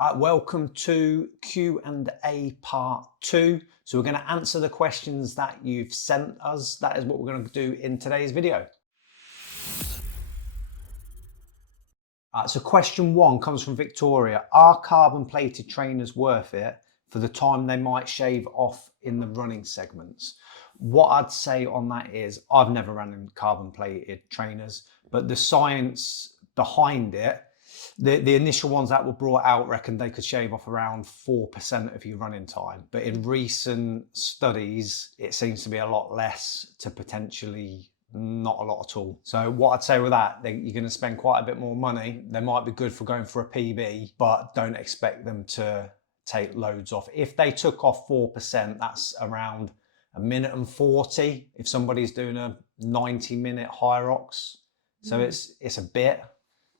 Welcome to Q&A part 2. So we're going to answer the questions that you've sent us. That is what we're going to do in today's video. So question 1 comes from Victoria. Are carbon plated trainers worth it for the time they might shave off in the running segments? What I'd say on that is I've never run in carbon plated trainers, but the science behind it, the initial ones that were brought out reckon they could shave off around 4% of your running time. But in recent studies, it seems to be a lot less to potentially not a lot at all. So what I'd say with that, you're going to spend quite a bit more money. They might be good for going for a PB, but don't expect them to take loads off. If they took off 4%, that's around 1:40 if somebody's doing a 90-minute Hyrox. So it's a bit,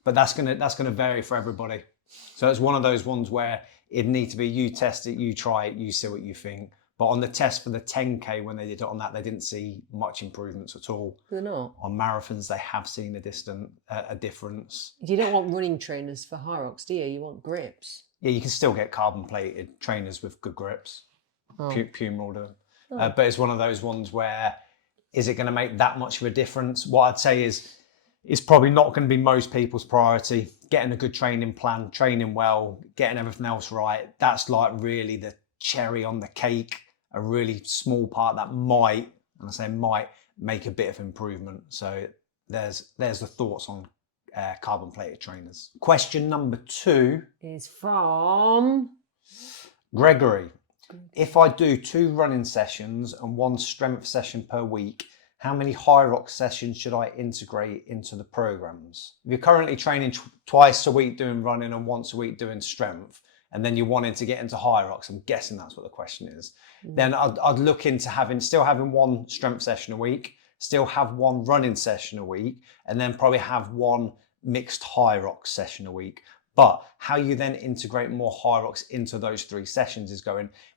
but that's gonna vary for everybody. So it's one of those ones where it needs to be you test it, you try it, you see what you think. But on the test for the 10K, when they did it on that, they didn't see much improvements at all. They're not. On marathons, they have seen a difference. You don't want running trainers for Hyrox, do you? You want grips. Yeah, you can still get carbon plated trainers with good grips. Puma order them. But it's one of those ones where, is it going to make that much of a difference? What I'd say is, it's probably not going to be most people's priority. Getting a good training plan, training well, getting everything else right. That's like really the cherry on the cake, a really small part that might, and I say might, make a bit of improvement. So there's the thoughts on carbon plated trainers. Question number 2 is from Gregory. If I do 2 running sessions and 1 strength session per week, how many Hyrox sessions should I integrate into the programs? If you're currently training twice a week doing running and once a week doing strength, and then you're wanting to get into Hyrox, I'm guessing that's what the question is, then I'd look into still having 1 strength session a week, still have 1 running session a week, and then probably have 1 mixed Hyrox session a week. But how you then integrate more Hyrox into those 3 sessions is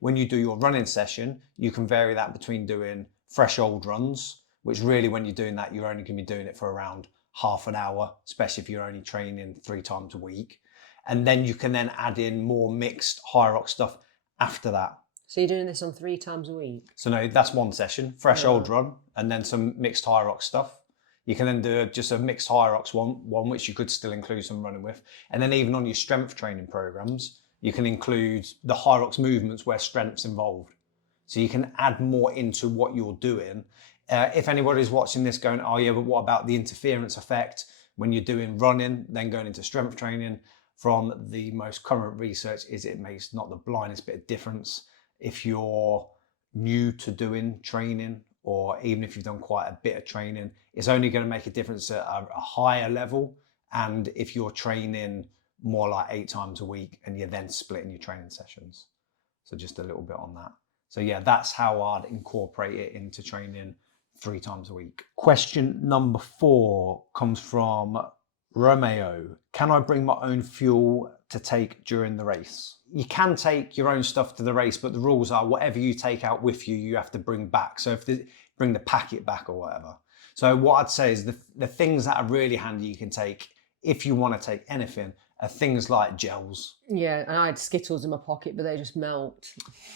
when you do your running session, you can vary that between doing fresh old runs, which really when you're doing that, you're only going to be doing it for around half an hour, especially if you're only training 3 times a week. And then you can then add in more mixed Hyrox stuff after that. So you're doing this on 3 times a week? So no, that's 1 session, fresh old run, and then some mixed Hyrox stuff. You can then do just a mixed Hyrox one, which you could still include some running with. And then even on your strength training programs, you can include the Hyrox movements where strength's involved. So you can add more into what you're doing. If anybody's watching this going, oh yeah, but what about the interference effect when you're doing running, then going into strength training? From the most current research is it makes not the blindest bit of difference. If you're new to doing training, or even if you've done quite a bit of training, it's only going to make a difference at a higher level. And if you're training more like 8 times a week and you're then splitting your training sessions. So just a little bit on that. So yeah, that's how I'd incorporate it into training 3 times a week. Question number 4 comes from Romeo. Can I bring my own fuel to take during the race? You can take your own stuff to the race, but the rules are whatever you take out with you, you have to bring back. So bring the packet back or whatever. So what I'd say is the things that are really handy you can take if you want to take anything are things like gels. Yeah, and I had Skittles in my pocket, but they just melt.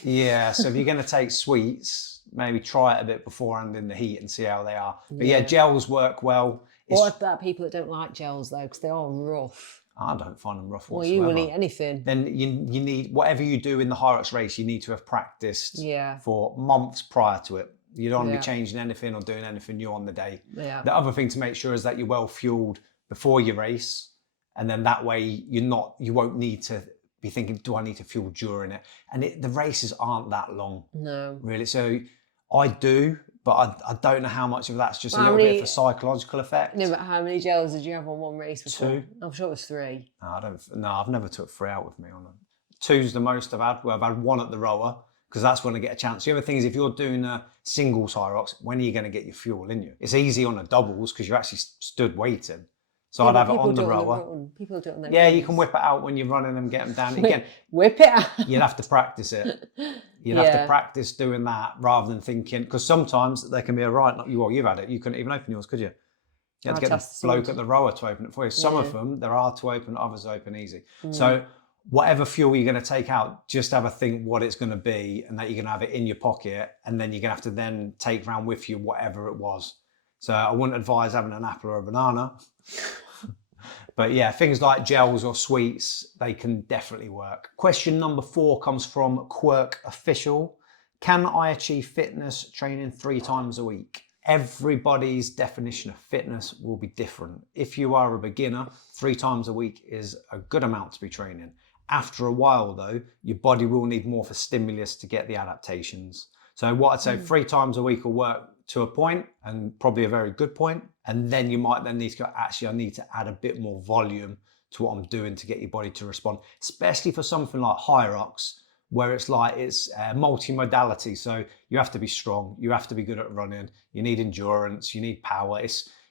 Yeah, so if you're going to take sweets, maybe try it a bit beforehand in the heat and see how they are. But yeah, gels work well. What about people that don't like gels though, because they are rough? I don't find them rough whatsoever. Well, you will eat anything. Then you need, whatever you do in the Hyrox race, you need to have practiced for months prior to it. You don't want to be changing anything or doing anything new on the day. Yeah. The other thing to make sure is that you're well fueled before your race. And then that way you won't need to be thinking, do I need to fuel during it? And the races aren't that long. No. Really. So I do, but I don't know how much of that's just a little bit of a psychological effect. No, but how many gels did you have on one race before? 2. I'm sure it was 3. No, I've never took 3 out with me on them. 2's the most I've had. Well, I've had 1 at the rower, because that's when I get a chance. The other thing is, if you're doing a singles Hyrox, when are you going to get your fuel in you? It's easy on a doubles because you're actually stood waiting. So I'd have it on the rower. People do it on their runs. You can whip it out when you're running and get them down. Again, whip it out. You'd have to practice it. You'd have to practice doing that rather than thinking, because sometimes they can be you've had it. You couldn't even open yours, could you? You had to get the bloke at the rower to open it for you. Some of them, they're hard to open, others open easy. So whatever fuel you're going to take out, just have a think what it's going to be, and that you're going to have it in your pocket, and then you're going to have to then take around with you whatever it was. So I wouldn't advise having an apple or a banana. But yeah, things like gels or sweets, they can definitely work. Question number 4 comes from Quirk Official. Can I achieve fitness training 3 times a week? Everybody's definition of fitness will be different. If you are a beginner, 3 times a week is a good amount to be training. After a while though, your body will need more for stimulus to get the adaptations. So what I'd say 3 times a week will work to a point, and probably a very good point. And then you might then need to go, actually, I need to add a bit more volume to what I'm doing to get your body to respond, especially for something like Hyrox, where it's multi-modality. So you have to be strong, you have to be good at running, you need endurance, you need power.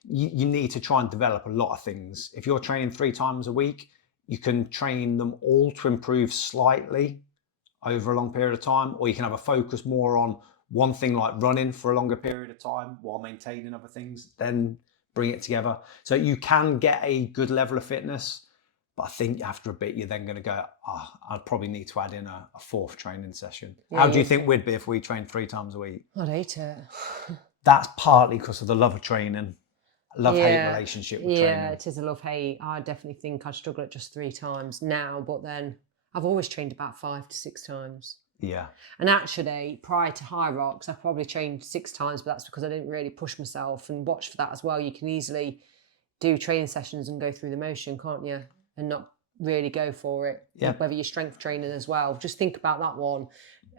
You need to try and develop a lot of things. If you're training 3 times a week, you can train them all to improve slightly over a long period of time, or you can have a focus more on one thing like running for a longer period of time while maintaining other things, then bring it together. So you can get a good level of fitness, but I think after a bit, you're then going to go, I'd probably need to add in a 4th training session. Yeah, How do you think we'd be if we trained 3 times a week? I'd hate it. That's partly because of the love of training, love-hate relationship with training. Yeah, it is a love-hate. I definitely think I'd struggle at just 3 times now, but then I've always trained about 5 to 6 times. Yeah. And actually, prior to Hyrox, I probably trained 6 times, but that's because I didn't really push myself and watch for that as well. You can easily do training sessions and go through the motion, can't you? And not really go for it. Yeah. Whether you're strength training as well. Just think about that one.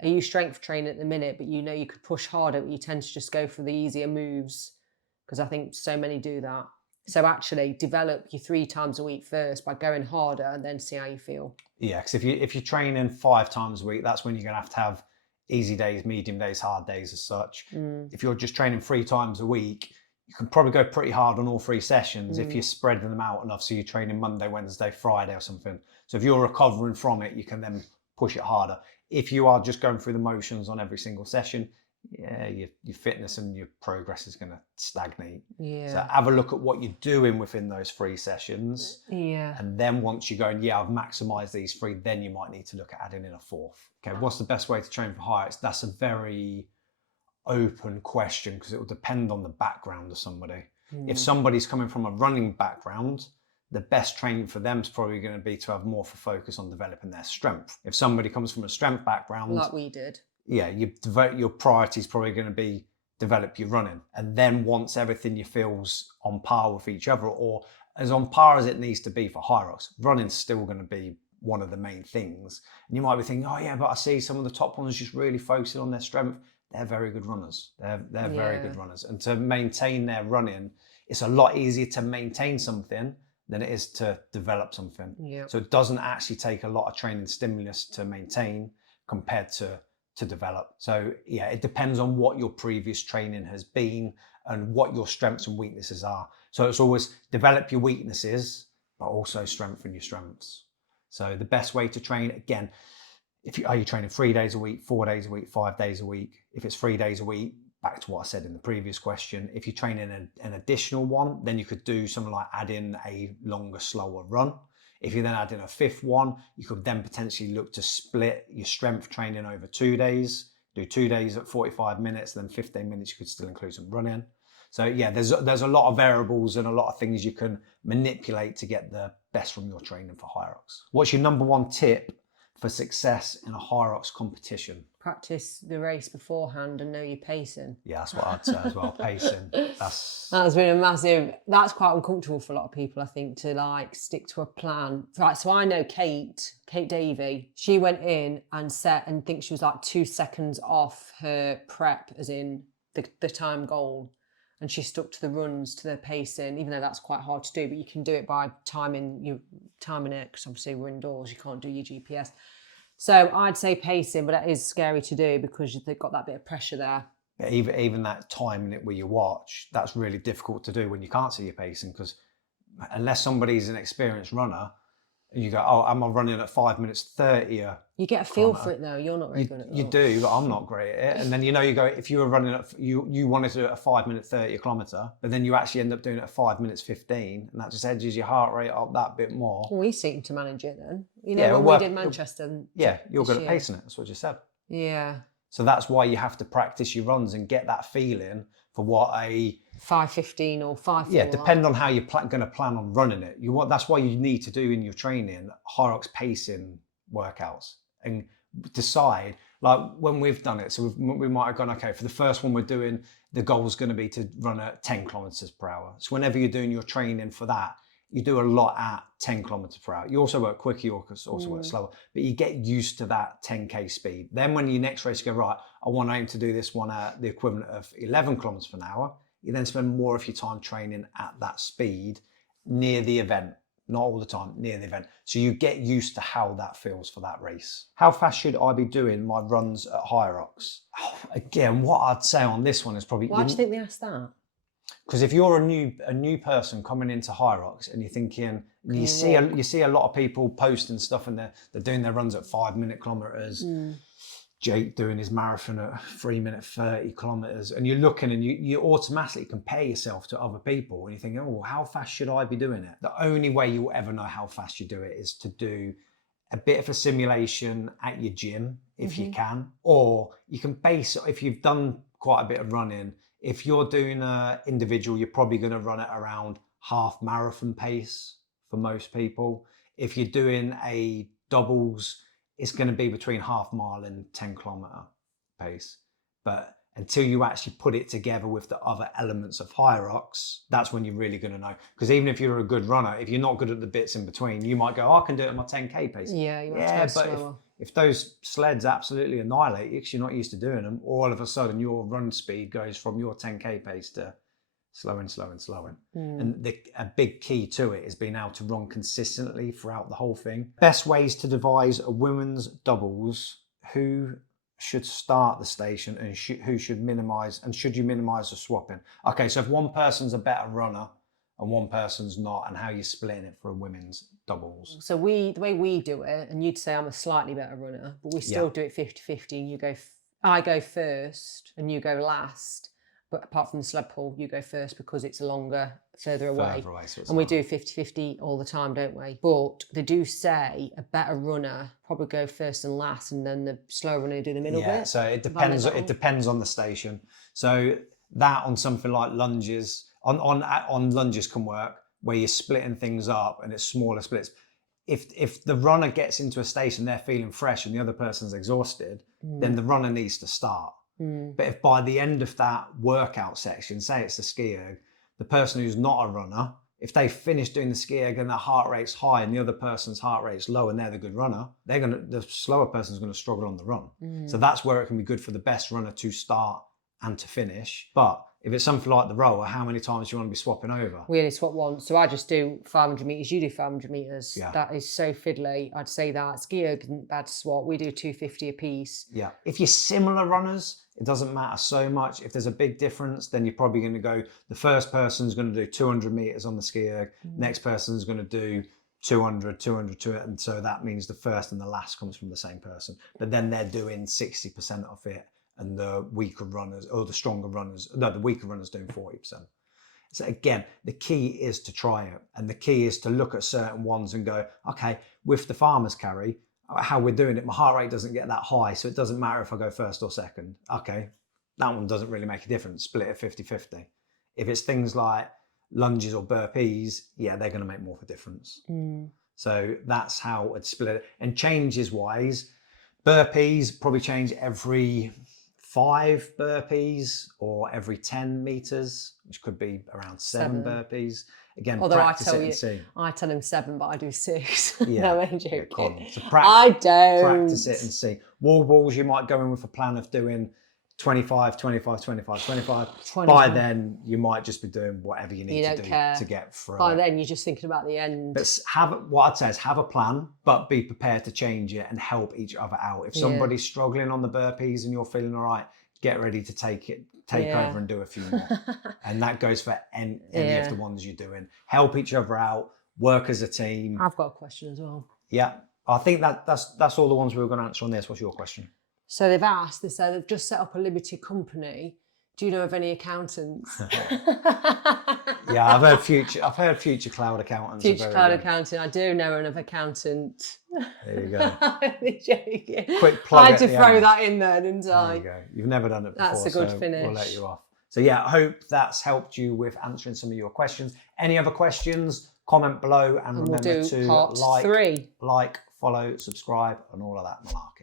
Are you strength training at the minute, but you know you could push harder, but you tend to just go for the easier moves? Because I think so many do that. So actually develop your 3 times a week first by going harder, and then see how you feel. Yeah, because if you're training 5 times a week, that's when you're going to have easy days, medium days, hard days as such. If you're just training 3 times a week, you can probably go pretty hard on all 3 sessions if you're spreading them out enough. So you're training Monday, Wednesday, Friday or something. So if you're recovering from it, you can then push it harder. If you are just going through the motions on every single session, yeah, your fitness and your progress is going to stagnate. Yeah. So have a look at what you're doing within those 3 sessions. Yeah. And then once you're going, I've maximized these 3, then you might need to look at adding in a 4th. Okay, what's the best way to train for Hyrox? That's a very open question because it will depend on the background of somebody. If somebody's coming from a running background, the best training for them is probably going to be to have more of a focus on developing their strength. If somebody comes from a strength background, like we did, yeah, your priority is probably going to be develop your running. And then once everything you feel's on par with each other, or as on par as it needs to be for Hyrox, running's still going to be one of the main things. And you might be thinking, oh yeah, but I see some of the top ones just really focusing on their strength. They're very good runners. They're very good runners. And to maintain their running, it's a lot easier to maintain something than it is to develop something. Yeah. So it doesn't actually take a lot of training stimulus to maintain compared to develop. So yeah, it depends on what your previous training has been and what your strengths and weaknesses are. So it's always develop your weaknesses, but also strengthen your strengths. So the best way to train, again, are you training 3 days a week, 4 days a week, 5 days a week? If it's 3 days a week, back to what I said in the previous question, if you're training an additional one, then you could do something like add in a longer, slower run. If you then add in a 5th one, you could then potentially look to split your strength training over 2 days, do 2 days at 45 minutes, then 15 minutes, you could still include some running. So yeah, there's a lot of variables and a lot of things you can manipulate to get the best from your training for Hyrox. What's your number 1 tip for success in a Hyrox competition? Practice the race beforehand and know your pacing. Yeah, that's what I'd say as well. Pacing. That's been a massive. That's quite uncomfortable for a lot of people, I think, to like stick to a plan. Right. So I know Kate Davey. She went in and set and think she was like 2 seconds off her prep, as in the time goal. And she stuck to the runs, to the pacing, even though that's quite hard to do, but you can do it by timing it, because obviously we're indoors, you can't do your GPS. So I'd say pacing, but that is scary to do because they've got that bit of pressure there. Yeah, even that timing it where you watch, that's really difficult to do when you can't see your pacing, because unless somebody's an experienced runner, And you go, oh, am I running at 5 minutes 30? You get a feel for it though. You're not very good at that. You do, but I'm not great at it. And then, you go, if you were running at, you wanted to do a 5 minute 30 kilometre, but then you actually end up doing it at 5 minutes 15, and that just edges your heart rate up that bit more. Well, we seem to manage it then. When we did Manchester. Yeah, you're good at pacing it. That's what you said. Yeah. So that's why you have to practice your runs and get that feeling for what a 5:15 or 5:4. Yeah, depend on how you're going to plan on running it. That's why you need to do in your training Hyrox pacing workouts and decide. Like when we've done it, so we might have gone, okay, for the first one we're doing, the goal is going to be to run at 10 kilometers per hour. So whenever you're doing your training for that, you do a lot at 10 kilometers per hour. You also work quicker, you also work slower, but you get used to that 10K speed. Then when your next race, you go, right, I want to aim to do this one at the equivalent of 11 kilometers per hour. You then spend more of your time training at that speed near the event, not all the time, near the event. So you get used to how that feels for that race. How fast should I be doing my runs at Hyrox? Oh, again, what I'd say on this one is probably... Why do you think they asked that? Because if you're a new person coming into Hyrox and you're thinking, you see a lot of people posting stuff and they're doing their runs at 5 minute kilometers. Jake doing his marathon at 3 minute 30 kilometers, and you're looking and you automatically compare yourself to other people and you think, oh, how fast should I be doing it? The only way you'll ever know how fast you do it is to do a bit of a simulation at your gym if you can, or you can base, if you've done quite a bit of running, if you're doing an individual, you're probably going to run it around half marathon pace for most people. If you're doing a doubles, it's going to be between half mile and 10 kilometer pace. But until you actually put it together with the other elements of Hyrox, that's when you're really going to know. Because even if you're a good runner, if you're not good at the bits in between, you might go, oh, I can do it at my 10K pace. Yeah, you might but if those sleds absolutely annihilate you because you're not used to doing them, all of a sudden your run speed goes from your 10K pace to slowing. And a big key to it is being able to run consistently throughout the whole thing. Best ways to devise a women's doubles. Who should start the station and who should minimize, and should you minimize the swapping? Okay, so if one person's a better runner and one person's not, and how you're splitting it for a women's doubles. So the way we do it, and you'd say I'm a slightly better runner, but we still do it 50-50. I go first and you go last. But apart from the sled pull, you go first because it's further away. And we do 50-50 all the time, don't we? But they do say a better runner probably go first and last, and then the slow runner do the middle bit. Yeah, so it depends. It depends on the station. So that on something like lunges, on lunges can work where you're splitting things up and it's smaller splits. If the runner gets into a station, they're feeling fresh and the other person's exhausted, then the runner needs to start. But if by the end of that workout section, say it's the ski erg, the person who's not a runner, if they finish doing the ski erg and their heart rate's high and the other person's heart rate's low and they're the good runner, the slower person's going to struggle on the run. So that's where it can be good for the best runner to start and to finish. But if it's something like the rower, how many times do you want to be swapping over? We only swap once. So I just do 500 metres, you do 500 metres. Yeah. That is so fiddly. I'd say that. Ski erg isn't bad to swap. We do 250 a piece. Yeah. If you're similar runners, it doesn't matter so much. If there's a big difference, then you're probably going to go, the first person's going to do 200 metres on the ski erg. Next person's going to do 200, and so that means the first and the last comes from the same person. But then they're doing 60% of it, and the weaker runners, or the stronger runners, no, the weaker runners doing 40%. So again, the key is to try it. And the key is to look at certain ones and go, okay, with the farmer's carry, how we're doing it, my heart rate doesn't get that high, so it doesn't matter if I go first or second. Okay, that one doesn't really make a difference, split it 50-50. If it's things like lunges or burpees, yeah, they're going to make more of a difference. So that's how it's split it. And changes wise, burpees probably change every 5 burpees or every 10 meters, which could be around 7 burpees. Again, although practice it and see. I tell him 7, but I do 6. Yeah, no, I'm joking. Yeah, so I don't. Practice it and see. Wall balls, you might go in with a plan of doing 25. By then, you might just be doing whatever you need to do to get through. By then, you're just thinking about the end. But what I'd say is have a plan, but be prepared to change it and help each other out. If somebody's struggling on the burpees and you're feeling all right, get ready to take over and do a few more. And that goes for any of the ones you're doing. Help each other out. work as a team. I've got a question as well. Yeah, I think that's all the ones we were going to answer on this. What's your question? So they've asked, they said they've just set up a limited company. Do you know of any accountants? Yeah, I've heard future cloud accountants. Future cloud accountant. I do know an accountant. There you go. I'm joking. Quick plug. I had to at the throw end. that in there, didn't I? There you go. You've never done it before. That's a good so finish. We'll let you off. So yeah, I hope that's helped you with answering some of your questions. Any other questions? Comment below and remember we'll do to part 3. like, follow, subscribe, and all of that malarkey.